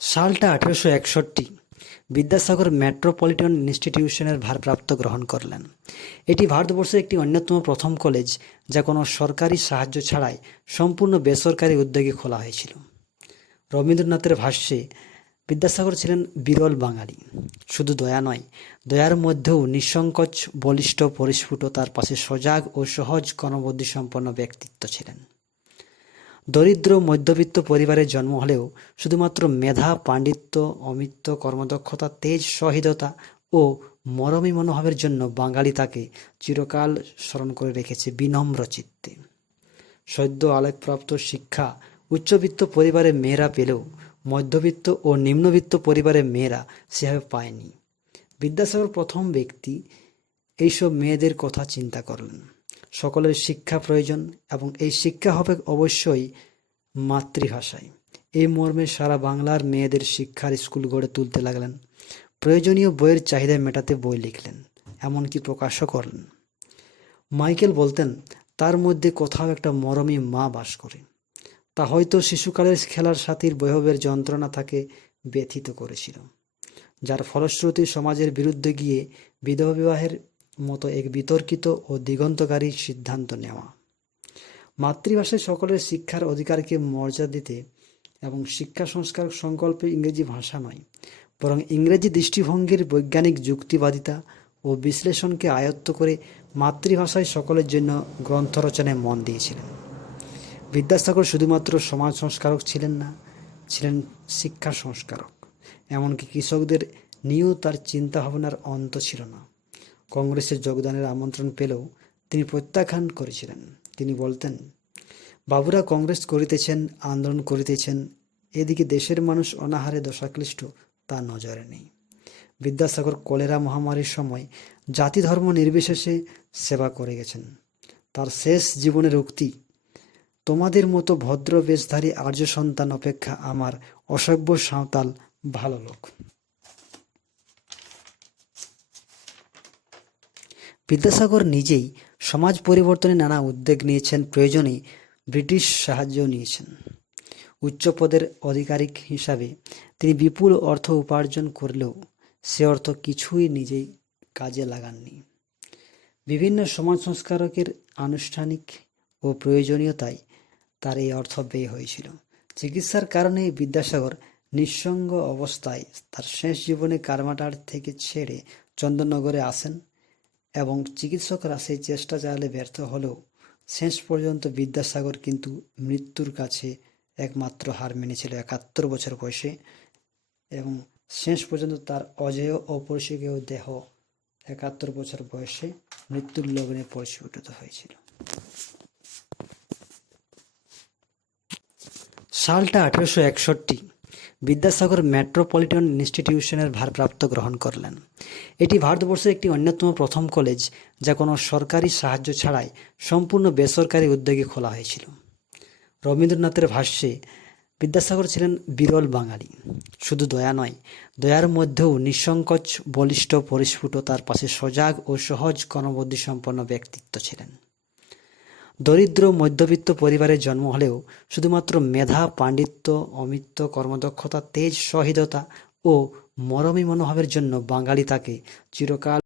সালটা 1861। বিদ্যাসাগর মেট্রোপলিটন ইনস্টিটিউশনের ভারপ্রাপ্ত গ্রহণ করলেন। এটি ভারতবর্ষের একটি অন্যতম প্রথম কলেজ যা কোনো সরকারি সাহায্য ছাড়াই সম্পূর্ণ বেসরকারি উদ্যোগে খোলা হয়েছিল। রবীন্দ্রনাথের ভাষ্যে বিদ্যাসাগর ছিলেন বিরল বাঙালি। শুধু দয়া নয়, দয়ার মধ্যেও নিঃসংকোচ, বলিষ্ঠ, পরিস্ফুট, তার পাশে সজাগ ও সহজ কর্মবুদ্ধিসম্পন্ন ব্যক্তিত্ব ছিলেন। দরিদ্র মধ্যবিত্ত পরিবারে জন্ম হলেও শুধুমাত্র মেধা, পাণ্ডিত্য, অমিত্য কর্মদক্ষতা, তেজ, সহৃদয়তা ও মরমী মনোভাবের জন্য বাঙালি তাকে চিরকাল স্মরণ করে রেখেছে বিনম্র চিত্তে। সদ্য আলোকপ্রাপ্ত শিক্ষা উচ্চবিত্ত পরিবারের মেয়েরা পেলেও মধ্যবিত্ত ও নিম্নবিত্ত পরিবারের মেয়েরা সেভাবে পায়নি। বিদ্যাসাগর প্রথম ব্যক্তি এইসব মেয়েদের কথা চিন্তা করলেন। সকলের শিক্ষা প্রয়োজন এবং এই শিক্ষা হবে অবশ্যই মাতৃভাষায়। এই মর্মে সারা বাংলার মেয়েদের শিক্ষার স্কুল গড়ে তুলতে লাগলেন। প্রয়োজনীয় বইয়ের চাহিদা মেটাতে বই লিখলেন, এমনকি প্রকাশও করলেন। মাইকেল বলতেন, তার মধ্যে কোথাও একটা মরমী মা বাস করে। তা হয়তো শিশুকালের খেলার সাথীর বৈভবের যন্ত্রণা তাকে ব্যথিত করেছিল, যার ফলশ্রুতি সমাজের বিরুদ্ধে গিয়ে বিধবা বিবাহের মতো এক বিতর্কিত ও দিগন্তকারী সিদ্ধান্ত নেওয়া। মাতৃভাষায় সকলের শিক্ষার অধিকারকে মর্যাদা দিতে এবং শিক্ষা সংস্কার সংকল্পে ইংরেজি ভাষা নয়, বরং ইংরেজি দৃষ্টিভঙ্গির বৈজ্ঞানিক যুক্তিবাদিতা ও বিশ্লেষণকে আয়ত্ত করে মাতৃভাষায় সকলের জন্য গ্রন্থ রচনায় মন দিয়েছিলেন। বিদ্যাসাগর শুধুমাত্র সমাজ সংস্কারক ছিলেন না, ছিলেন শিক্ষা সংস্কারক। এমনকি কৃষকদের নিয়েও তার চিন্তা ভাবনার অন্ত ছিল না। কংগ্রেসে যোগদানের আমন্ত্রণ পেলেও তিনি প্রত্যাখ্যান করেছিলেন। তিনি বলতেন, বাবুরা কংগ্রেস করিতেছেন, আন্দোলন করিতেছেন, এদিকে দেশের মানুষ অনাহারে দশাক্লিষ্ট, তা নজরে নেই। বিদ্যাসাগর কলেরা মহামারীর সময় জাতি ধর্ম নির্বিশেষে সেবা করে গেছেন। তার শেষ জীবনের উক্তি, তোমাদের মতো ভদ্র বেশধারী আর্য সন্তান অপেক্ষা আমার অসভ্য সাঁওতাল ভালো লোক। বিদ্যাসাগর নিজেই সমাজ পরিবর্তনে নানা উদ্যোগ নিয়েছেন, প্রয়োজনে ব্রিটিশ সাহায্য নিয়েছেন। উচ্চ পদের আধিকারিক হিসাবে তিনি বিপুল অর্থ উপার্জন করলেও সে অর্থ কিছুই নিজেই কাজে লাগাননি। বিভিন্ন সমাজ সংস্কারকের আনুষ্ঠানিক ও প্রয়োজনীয়তায় তার এই অর্থ ব্যয় হয়েছিল। চিকিৎসার কারণে বিদ্যাসাগর নিঃসঙ্গ অবস্থায় তার শেষ জীবনে কারমাটার থেকে ছেড়ে চন্দননগরে আসেন এবং চিকিৎসকরা সেই চেষ্টা চালালে ব্যর্থ হলেও শেষ পর্যন্ত বিদ্যাসাগর কিন্তু মৃত্যুর কাছে একমাত্র হার মেনেছিল ৭১ বছর বয়সে, এবং শেষ পর্যন্ত তার অজেয় অপরিসীয় দেহ ৭১ বছর বয়সে মৃত্যুর লগ্নে পরিস্ফুটিত হয়েছিল। সালটা 1861। বিদ্যাসাগর মেট্রোপলিটন ইনস্টিটিউশনের ভারপ্রাপ্ত গ্রহণ করলেন। এটি ভারতবর্ষের একটি অন্যতম প্রথম কলেজ যা কোনো সরকারি সাহায্য ছাড়াই সম্পূর্ণ বেসরকারি উদ্যোগে খোলা হয়েছিল। রবীন্দ্রনাথের ভাষ্যে বিদ্যাসাগর ছিলেন বিরল বাঙালি। শুধু দয়া নয়, দয়ার মধ্যেও নিঃসংকোচ, বলিষ্ঠ, পরিস্ফুট, তার পাশে সজাগ ও সহজ কর্মবুদ্ধিসম্পন্ন ব্যক্তিত্ব ছিলেন। দরিদ্র মধ্যবিত্ত পরিবারে জন্ম হলেও শুধুমাত্র মেধা, পাণ্ডিত্য, অমিত্য কর্মদক্ষতা, তেজ, সহৃদয়তা ও মরমী মনোভাবের জন্য বাঙালি তাকে চিরকাল